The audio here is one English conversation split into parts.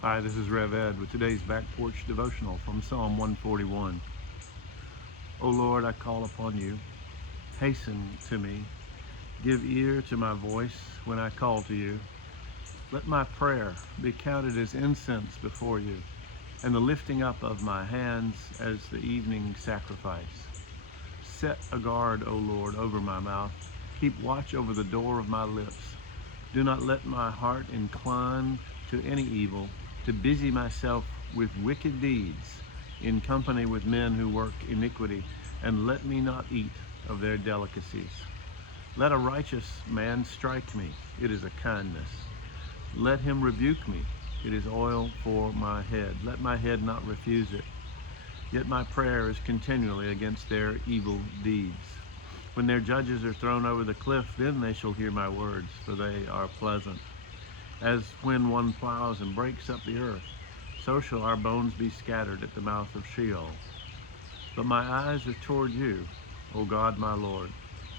Hi, this is Rev Ed with today's Back Porch Devotional from Psalm 141. O Lord, I call upon you. Hasten to me. Give ear to my voice when I call to you. Let my prayer be counted as incense before you, and the lifting up of my hands as the evening sacrifice. Set a guard, O Lord, over my mouth. Keep watch over the door of my lips. Do not let my heart incline to any evil, to busy myself with wicked deeds, in company with men who work iniquity, and let me not eat of their delicacies. Let a righteous man strike me, it is a kindness. Let him rebuke me, it is oil for my head. Let my head not refuse it. Yet my prayer is continually against their evil deeds. When their judges are thrown over the cliff, then they shall hear my words, for they are pleasant. As when one plows and breaks up the earth, so shall our bones be scattered at the mouth of Sheol. But my eyes are toward you, O God my Lord.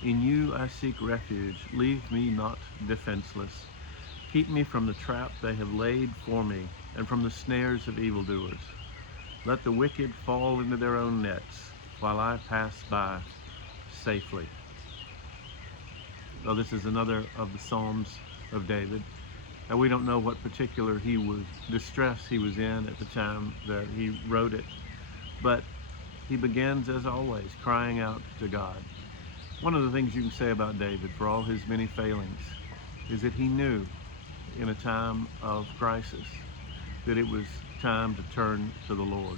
In you I seek refuge. Leave me not defenseless. Keep me from the trap they have laid for me, and from the snares of evildoers. Let the wicked fall into their own nets, while I pass by safely. Well, this is another of the Psalms of David. And we don't know what particular distress he was in at the time that he wrote it. But he begins, as always, crying out to God. One of the things you can say about David, for all his many failings, is that he knew in a time of crisis that it was time to turn to the Lord.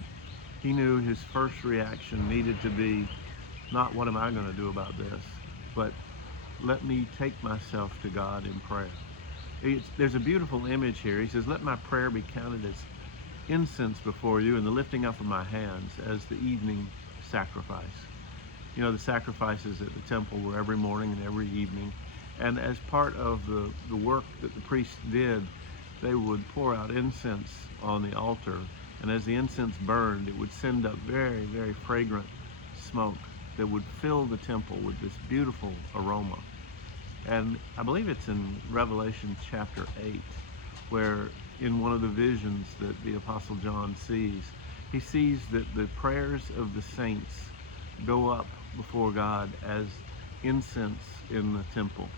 He knew his first reaction needed to be, not what am I going to do about this, but let me take myself to God in prayer. There's a beautiful image here. He says, let my prayer be counted as incense before you, and the lifting up of my hands as the evening sacrifice. You know, the sacrifices at the temple were every morning and every evening. And as part of the work that the priests did, they would pour out incense on the altar. And as the incense burned, it would send up very, very fragrant smoke that would fill the temple with this beautiful aroma. And I believe it's in Revelation chapter 8, where in one of the visions that the Apostle John sees, he sees that the prayers of the saints go up before God as incense in the temple.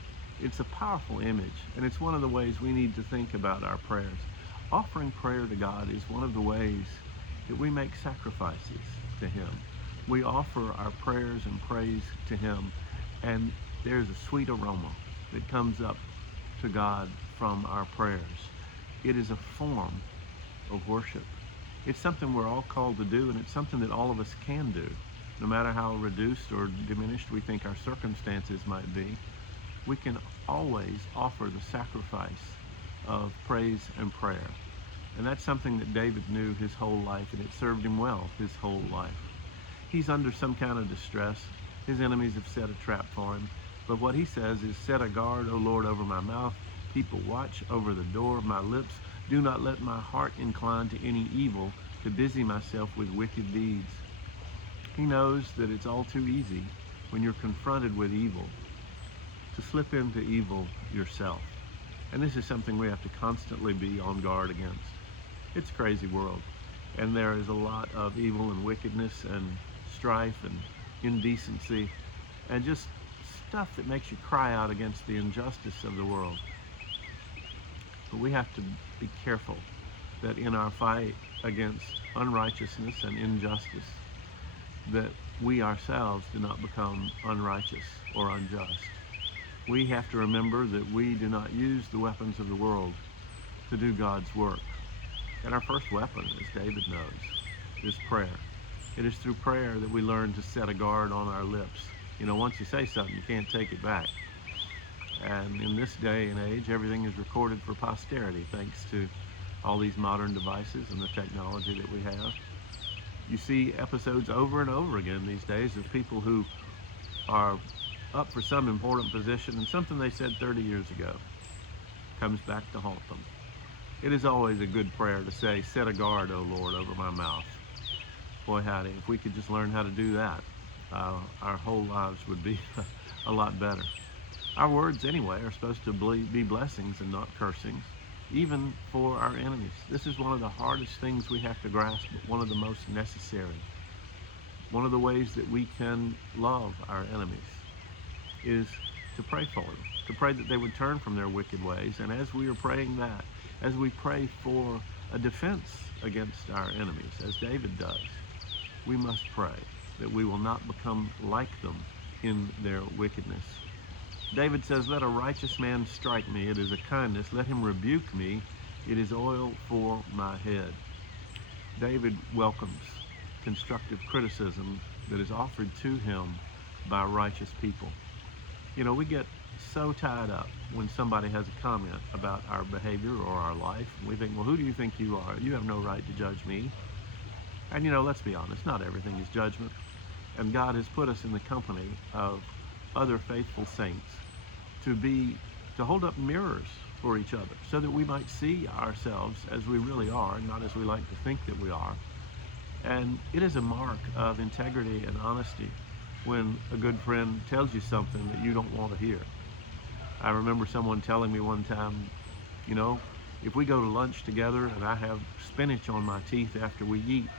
It's a powerful image, and it's one of the ways we need to think about our prayers. Offering prayer to God is one of the ways that we make sacrifices to Him. We offer our prayers and praise to Him, and there's a sweet aroma that comes up to God from our prayers. It is a form of worship. It's something we're all called to do, and it's something that all of us can do. No matter how reduced or diminished we think our circumstances might be, we can always offer the sacrifice of praise and prayer. And that's something that David knew his whole life, and it served him well his whole life. He's under some kind of distress. His enemies have set a trap for him. But what he says is, set a guard, O Lord, over my mouth. Keep a watch over the door of my lips. Do not let my heart incline to any evil, to busy myself with wicked deeds. He knows that it's all too easy when you're confronted with evil to slip into evil yourself. And this is something we have to constantly be on guard against. It's a crazy world, and there is a lot of evil and wickedness and strife and indecency and just stuff that makes you cry out against the injustice of the world. But we have to be careful that in our fight against unrighteousness and injustice, that we ourselves do not become unrighteous or unjust. We have to remember that we do not use the weapons of the world to do God's work. And our first weapon, as David knows, is prayer. It is through prayer that we learn to set a guard on our lips. You know, once you say something, you can't take it back. And in this day and age, everything is recorded for posterity, thanks to all these modern devices and the technology that we have. You see episodes over and over again these days of people who are up for some important position, and something they said 30 years ago comes back to haunt them. It is always a good prayer to say, set a guard, O Lord, over my mouth. Boy, howdy, if we could just learn how to do that, our whole lives would be a lot better. Our words, anyway, are supposed to be blessings and not cursings. even for our enemies. This is one of the hardest things we have to grasp, but one of the most necessary. One of the ways that we can love our enemies is to pray for them, to pray that they would turn from their wicked ways. And as we are praying that, as we pray for a defense against our enemies, as David does, we must pray that we will not become like them in their wickedness. David says, let a righteous man strike me, it is a kindness. Let him rebuke me, it is oil for my head. David welcomes constructive criticism that is offered to him by righteous people. You know, we get so tied up when somebody has a comment about our behavior or our life. We think, well, who do you think you are? You have no right to judge me. And you know, let's be honest, not everything is judgment. And God has put us in the company of other faithful saints to hold up mirrors for each other so that we might see ourselves as we really are, not as we like to think that we are. And it is a mark of integrity and honesty when a good friend tells you something that you don't want to hear. I remember someone telling me one time, you know, if we go to lunch together and I have spinach on my teeth after we eat,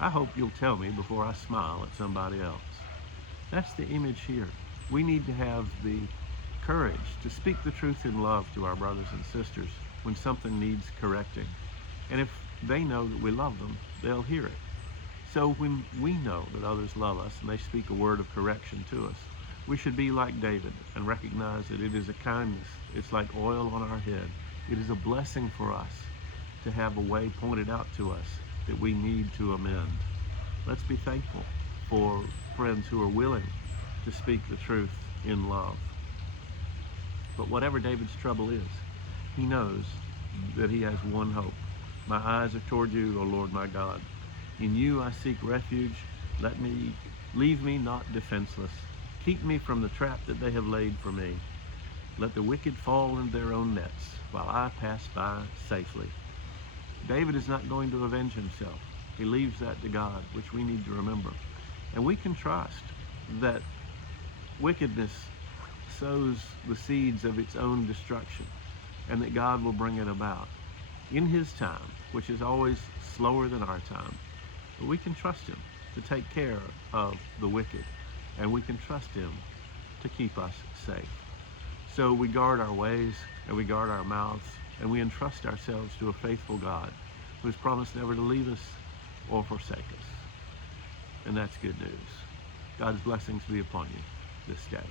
I hope you'll tell me before I smile at somebody else. That's the image here. We need to have the courage to speak the truth in love to our brothers and sisters when something needs correcting. And if they know that we love them, they'll hear it. So when we know that others love us and they speak a word of correction to us, we should be like David and recognize that it is a kindness. It's like oil on our head. It is a blessing for us to have a way pointed out to us that we need to amend. Let's be thankful for friends who are willing to speak the truth in love. But whatever David's trouble is, he knows that he has one hope. My eyes are toward you, O Lord my God. In you I seek refuge. Leave me not defenseless. Keep me from the trap that they have laid for me. Let the wicked fall in their own nets, while I pass by safely. David is not going to avenge himself. He leaves that to God, which we need to remember. And we can trust that wickedness sows the seeds of its own destruction, and that God will bring it about in his time, which is always slower than our time. But we can trust him to take care of the wicked, and we can trust him to keep us safe. So we guard our ways, and we guard our mouths, and we entrust ourselves to a faithful God who has promised never to leave us or forsake us. And that's good news. God's blessings be upon you this day.